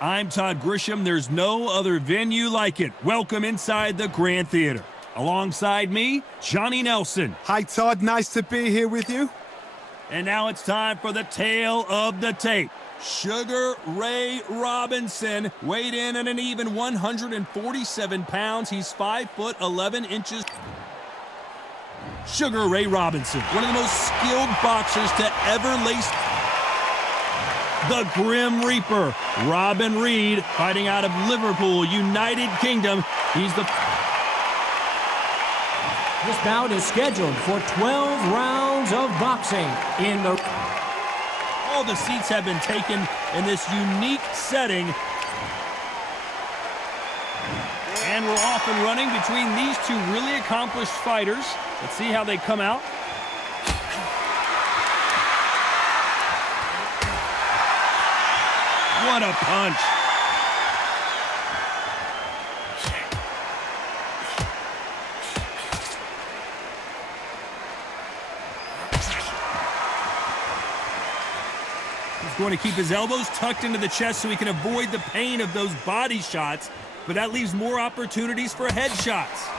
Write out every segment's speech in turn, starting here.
I'm Todd Grisham. There's no other venue like it. Welcome inside the Grand Theater. Alongside me, Johnny Nelson. Hi, Todd. Nice to be here with you. And now it's time for the tale of the tape. Sugar Ray Robinson weighed in at an even 147 pounds. He's 5'11". Sugar Ray Robinson, one of the most skilled boxers to ever lace the Grim Reaper. Robin Reid, fighting out of Liverpool, United Kingdom. This bout is scheduled for 12 rounds of boxing in the... All the seats have been taken in this unique setting. And we're off and running between these two really accomplished fighters. Let's see how they come out. What a punch. He's going to keep his elbows tucked into the chest so he can avoid the pain of those body shots, but that leaves more opportunities for headshots.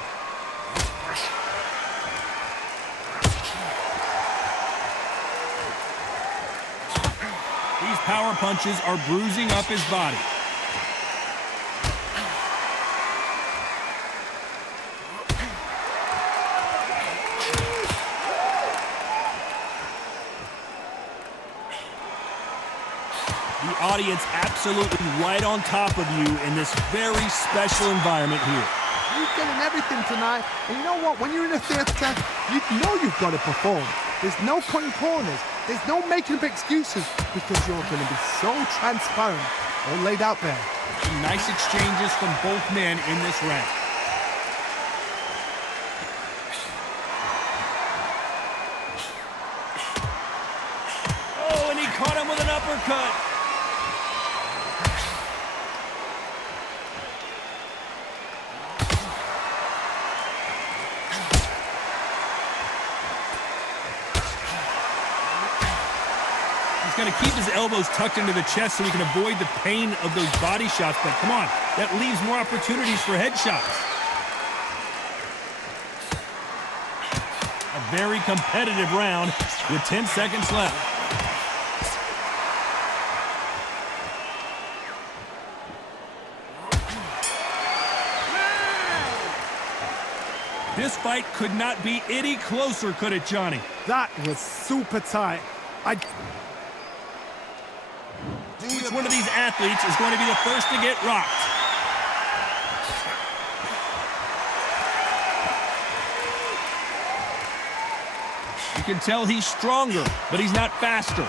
These power punches are bruising up his body. The audience absolutely right on top of you in this very special environment here. You're getting everything tonight, and you know what? When you're in a theatre, you know you've got to perform. There's no cutting corners. There's no making up excuses because you're going to be so transparent, all laid out there. Some nice exchanges from both men in this round. Oh, and he caught him with an uppercut. He's going to keep his elbows tucked into the chest so he can avoid the pain of those body shots, but come on, that leaves more opportunities for headshots. A very competitive round with 10 seconds left. This fight could not be any closer, could it, Johnny? That was super tight. Which one of these athletes is going to be the first to get rocked? You can tell he's stronger, but he's not faster.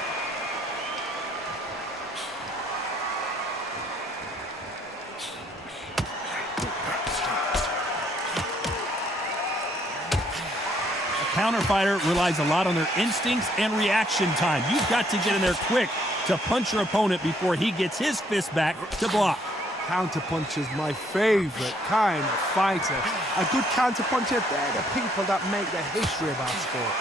A counterfighter relies a lot on their instincts and reaction time. You've got to get in there quick to punch your opponent before he gets his fist back to block. Counterpunch is my favorite kind of fighter. A good counterpuncher, they're the people that make the history of our sport.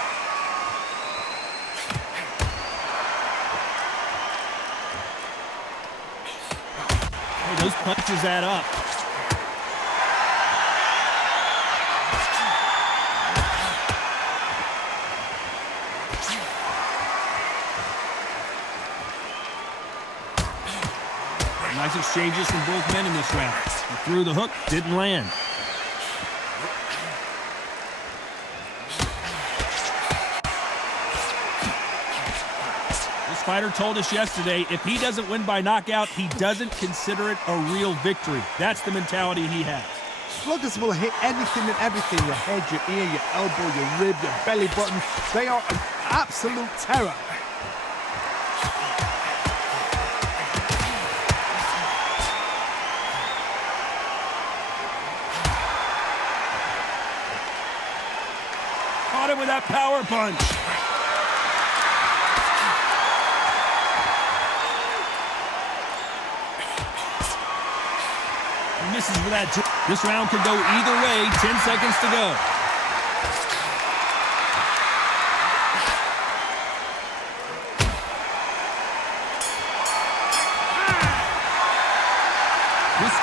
Hey, those punches add up. Nice exchanges from both men in this round. He threw the hook, didn't land. This fighter told us yesterday, if he doesn't win by knockout, he doesn't consider it a real victory. That's the mentality he has. Sluggers will hit anything and everything. Your head, your ear, your elbow, your rib, your belly button. They are an absolute terror. Caught him with that power punch. He misses with that. This round could go either way. 10 seconds to go.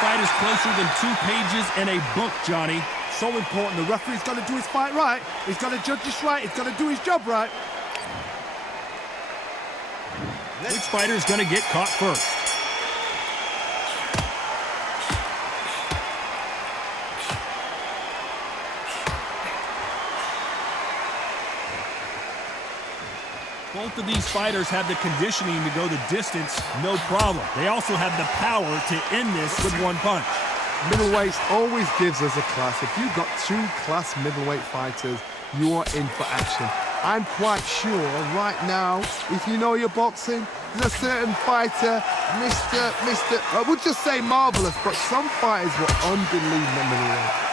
fight is closer than 2 pages in a book, Johnny. So important. The referee's got to do his fight right. He's got to judge this right. He's got to do his job right. Which fighter's going to get caught first? Both of these fighters have the conditioning to go the distance, no problem. They also have the power to end this with one punch. Middleweights always gives us a class. If you've got 2 class middleweight fighters, you are in for action. I'm quite sure right now, if you know your boxing, there's a certain fighter, I would just say marvelous, but some fighters were unbelievable middleweight.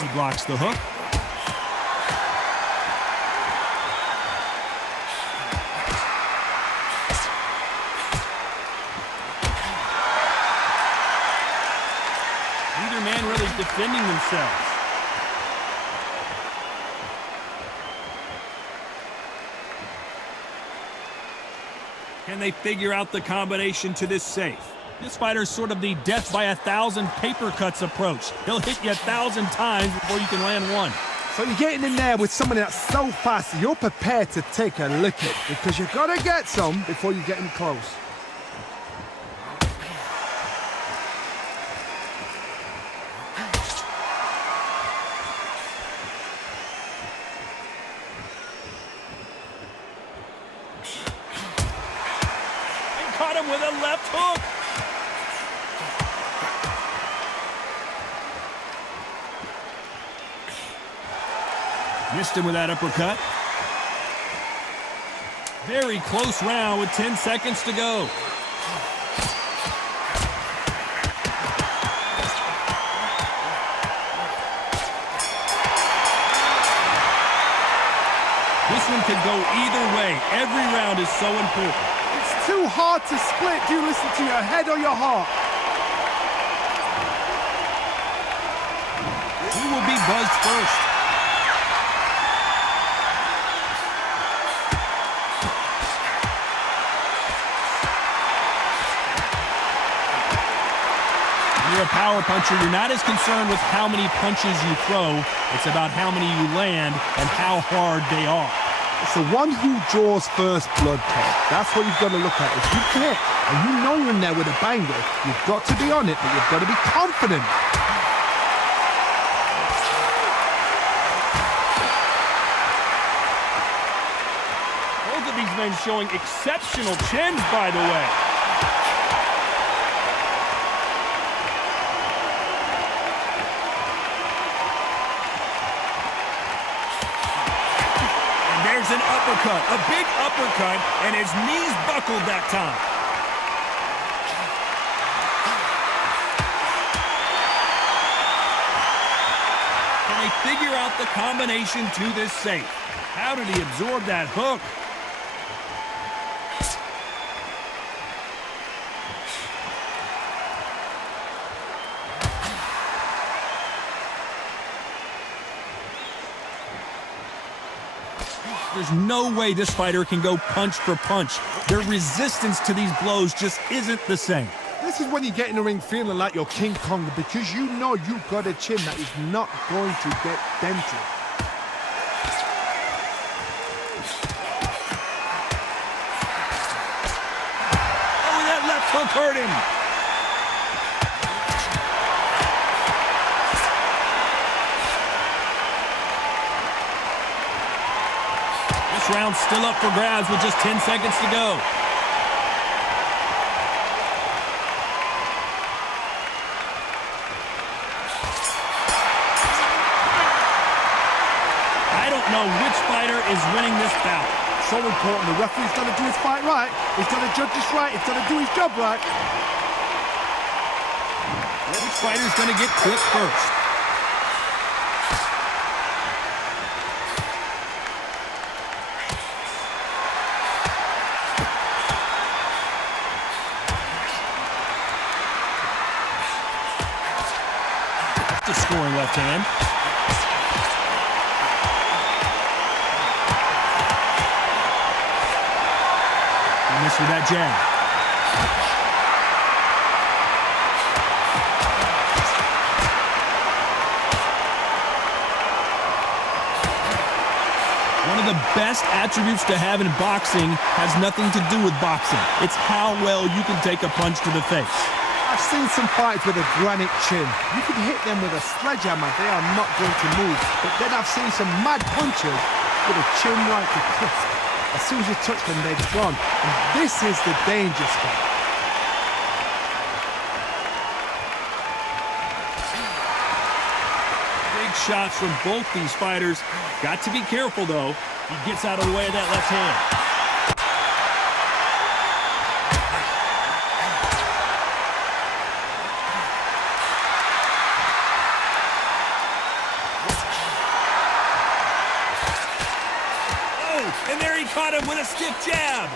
He blocks the hook. Neither man really defending themselves. Can they figure out the combination to this safe? This fighter's sort of the death by 1,000 paper cuts approach. He'll hit you 1,000 times before you can land one. So you're getting in there with someone that's so fast, you're prepared to take a licking because you've got to get some before you get him close. And caught him with a left hook. Missed him with that uppercut. Very close round with 10 seconds to go. This one could go either way. Every round is so important. It's too hard to split. Do you listen to your head or your heart? Who will be buzzed first? You're a power puncher. You're not as concerned with how many punches you throw. It's about how many you land and how hard they are. It's the one who draws first blood, Ted. That's what you've got to look at. If you hit and you know you're in there with a banger, you've got to be on it, but you've got to be confident. Both of these men showing exceptional chins, by the way. There's an uppercut, a big uppercut, and his knees buckled that time. Can they figure out the combination to this safe? How did he absorb that hook? There's no way this fighter can go punch for punch. Their resistance to these blows just isn't the same. This is when you get in the ring feeling like you're King Kong because you know you've got a chin that is not going to get dented. Oh, that left hook hurt him. This round's still up for grabs with just 10 seconds to go. I don't know which fighter is winning this bout. So important. The referee's got to do his fight right. He's got to judge this right. He's got to do his job right. Which fighter's going to get clipped first? Scoring left hand. for that jab. One of the best attributes to have in boxing has nothing to do with boxing. It's how well you can take a punch to the face. I've seen some fighters with a granite chin. You can hit them with a sledgehammer, they are not going to move. But then I've seen some mad punchers with a chin like a crisp. As soon as you touch them, they're gone. And this is the danger spot. Big shots from both these fighters. Got to be careful, though. He gets out of the way of that left hand. Oh, and there he caught him with a stiff jab.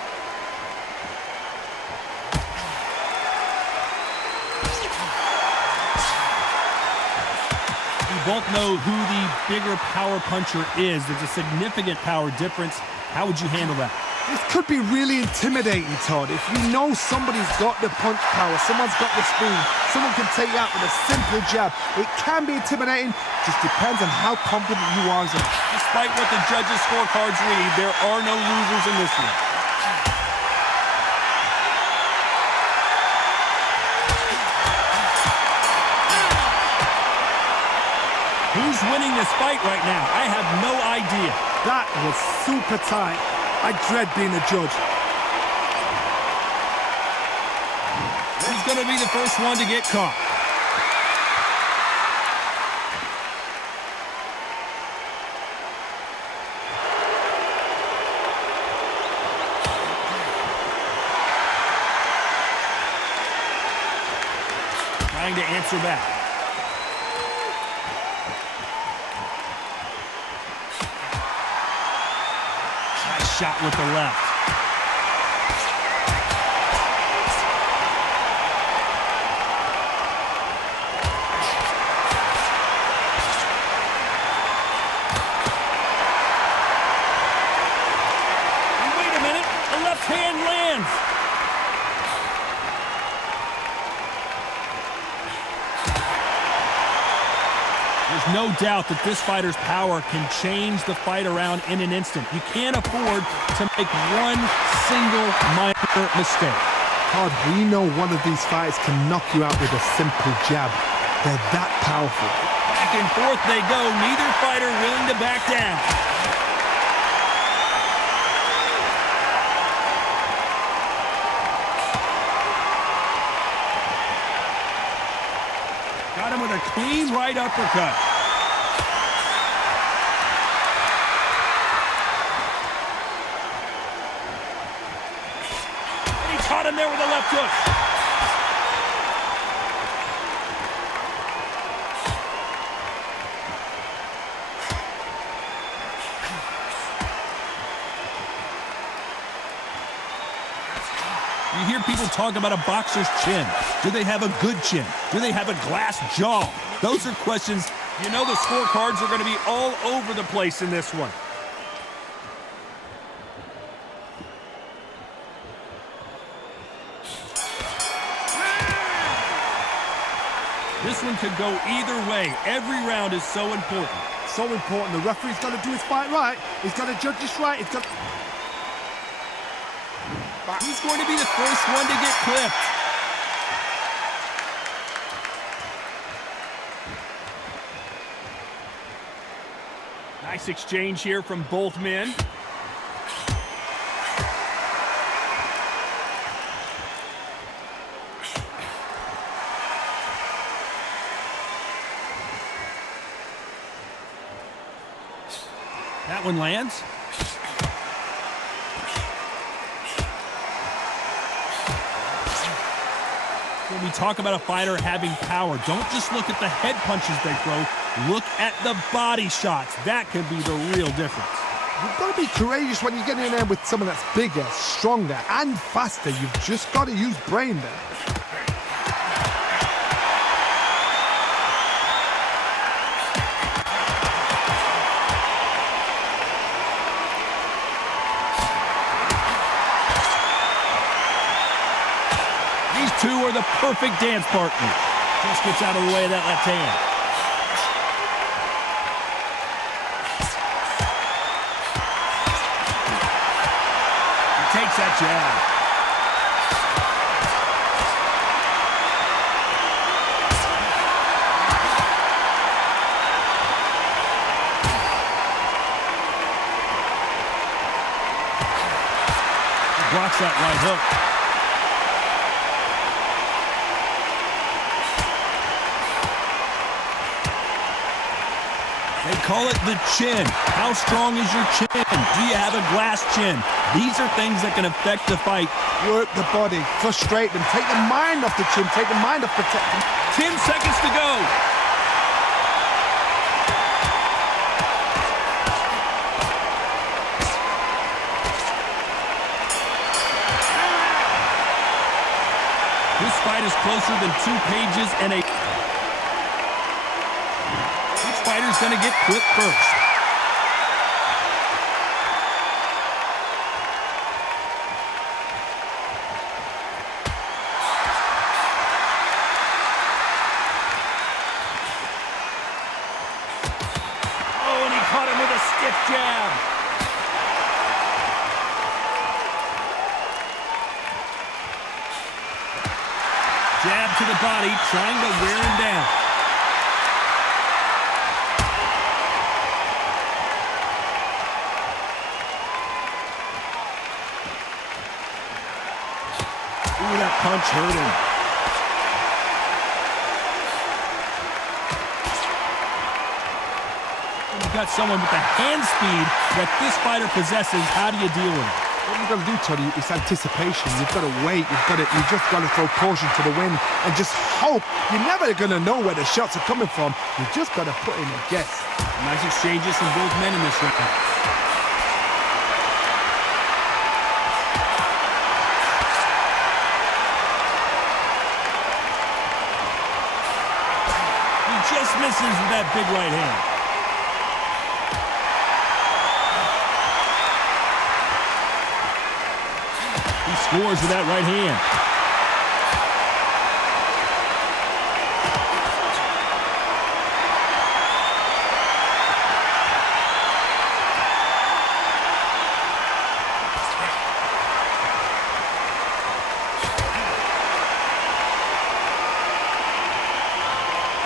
Both know who the bigger power puncher is. There's a significant power difference. How would you handle that? This could be really intimidating, Todd. If you know somebody's got the punch power, someone's got the speed, someone can take you out with a simple jab. It can be intimidating, just depends on how confident you are. Despite what the judges' scorecards read, there are no losers in this one. Who's winning this fight right now? I have no idea. That was super tight. I dread being a judge. He's going to be the first one to get caught. Trying to answer back. Shot with the left. And wait a minute, the left hand lands. There's no doubt that this fighter's power can change the fight around in an instant. You can't afford to make one single minor mistake. Todd, we know one of these fighters can knock you out with a simple jab. They're that powerful. Back and forth they go, neither fighter willing to back down. Got him with a clean right uppercut. And he caught him there with a left hook. You hear people talk about a boxer's chin. Do they have a good chin? Do they have a glass jaw? Those are questions. You know the scorecards are going to be all over the place in this one. This one could go either way. Every round is so important. So important. The referee's got to do his fight right. He's got to judge this right. He's got. He's going to be the first one to get clipped. Nice exchange here from both men. That one lands. When we talk about a fighter having power, don't just look at the head punches they throw. Look at the body shots. That could be the real difference. You've got to be courageous when you get in there with someone that's bigger, stronger, and faster. You've just got to use brain there. two are the perfect dance partners. Just gets out of the way of that left hand. He takes that jab. Blocks that right hook. They call it the chin. How strong is your chin? Do you have a glass chin? These are things that can affect the fight. Work the body, frustrate them, take the mind off the chin, take the mind off protecting. 10 seconds to go. This fight is closer than 2 pages and a... Which fighter's going to get clipped first? Oh, and he caught him with a stiff jab. Jab to the body, trying to wear him down. Ooh, that punch hurt him. You've got someone with the hand speed that this fighter possesses. How do you deal with it? What you've got to do, Tony, is anticipation. You've got to wait. You just got to throw caution to the wind and just hope. You're never going to know where the shots are coming from. You just got to put in a guess. Nice exchanges from both men in this round. He just misses with that big right hand. Scores with that right hand.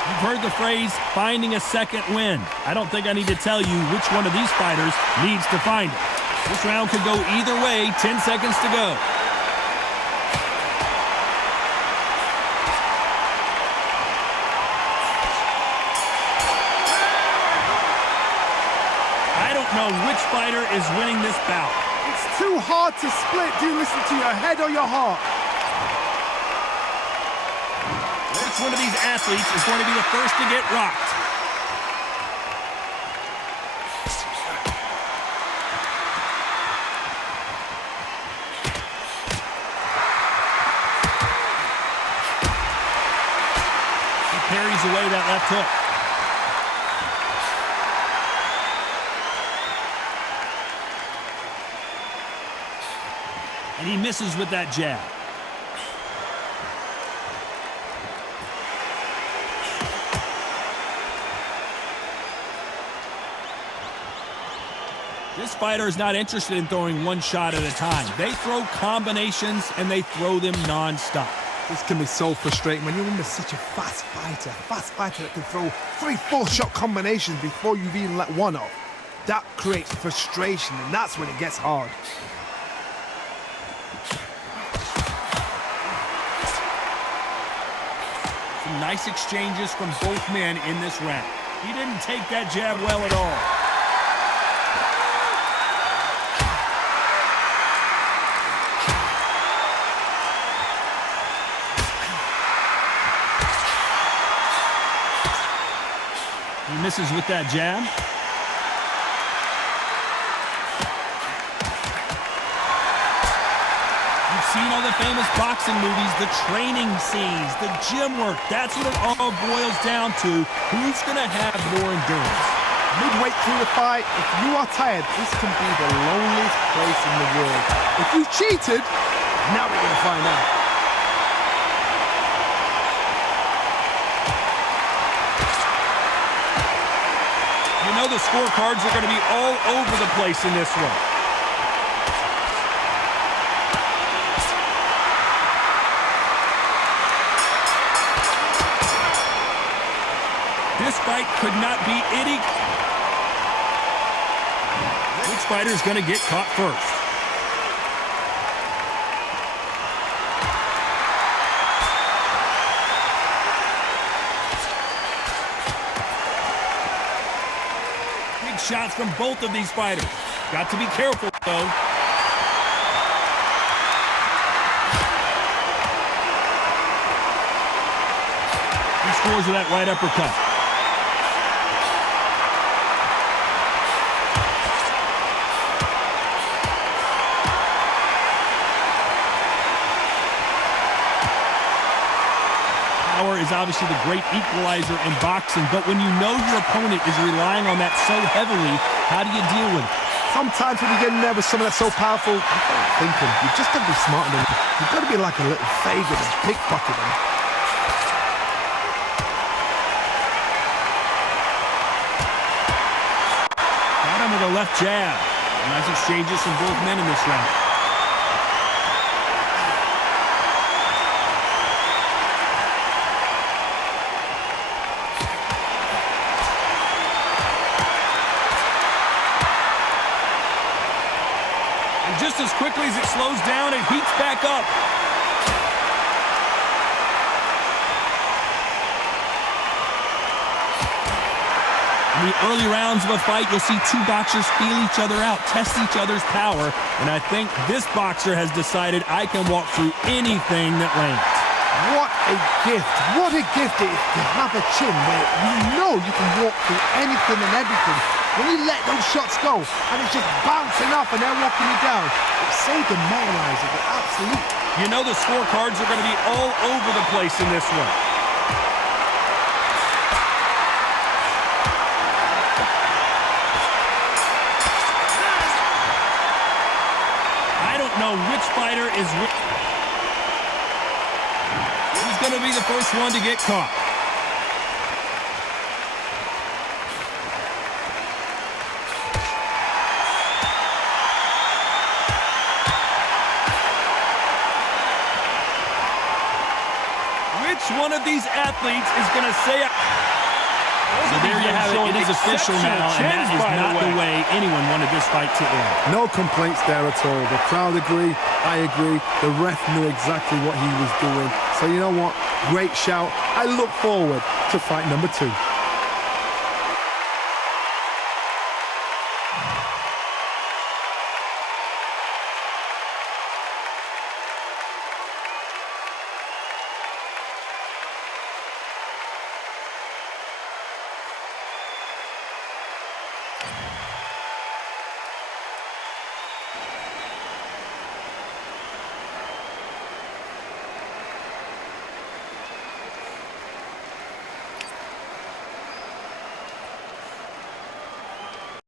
You've heard the phrase, finding a second win. I don't think I need to tell you which one of these fighters needs to find it. This round could go either way. 10 seconds to go. Which fighter is winning this bout? It's too hard to split. Do you listen to your head or your heart? Which one of these athletes is going to be the first to get rocked? He parries away that left hook. And he misses with that jab. This fighter is not interested in throwing one shot at a time. They throw combinations, and they throw them non-stop. This can be so frustrating when you're under such a fast fighter that can throw 3-4 shot combinations before you've even let one off. That creates frustration, and that's when it gets hard. Some nice exchanges from both men in this round. He didn't take that jab well at all. He misses with that jab. You've seen all the famous boxing movies, the training scenes, the gym work. That's what it all boils down to. Who's going to have more endurance? Midway through the fight, if you are tired, this can be the loneliest place in the world. If you cheated, now we're going to find out. know the scorecards are going to be all over the place in this one. This fight could not be any... Which fighter is going to get caught first? Big shots from both of these fighters. Got to be careful, though. He scores with that right uppercut. Power is obviously the great equalizer in boxing, but when you know your opponent is relying on that so heavily, how do you deal with it? Sometimes when you get in there with someone that's so powerful, thinking, you just got to be smarter than them. You've got to be like a little faggot and pickpocket them. Got him with a left jab. Nice exchanges from both men in this round. Just as quickly as it slows down, it heats back up. In the early rounds of a fight, you'll see two boxers feel each other out, test each other's power, and I think this boxer has decided I can walk through anything that lands. What a gift. What a gift it is to have a chin where you know you can walk through anything and everything. When you let those shots go and it's just bouncing off and they're walking you down, it's so demoralizing. Absolutely. You know the scorecards are going to be all over the place in this one. I don't know which fighter is... Who's going to be the first one to get caught? One of these athletes is going to say... So there you have it. It is official now, and that is not the way anyone wanted this fight to end. No complaints there at all. The crowd agree. I agree. The ref knew exactly what he was doing. So you know what? Great shout. I look forward to fight number 2.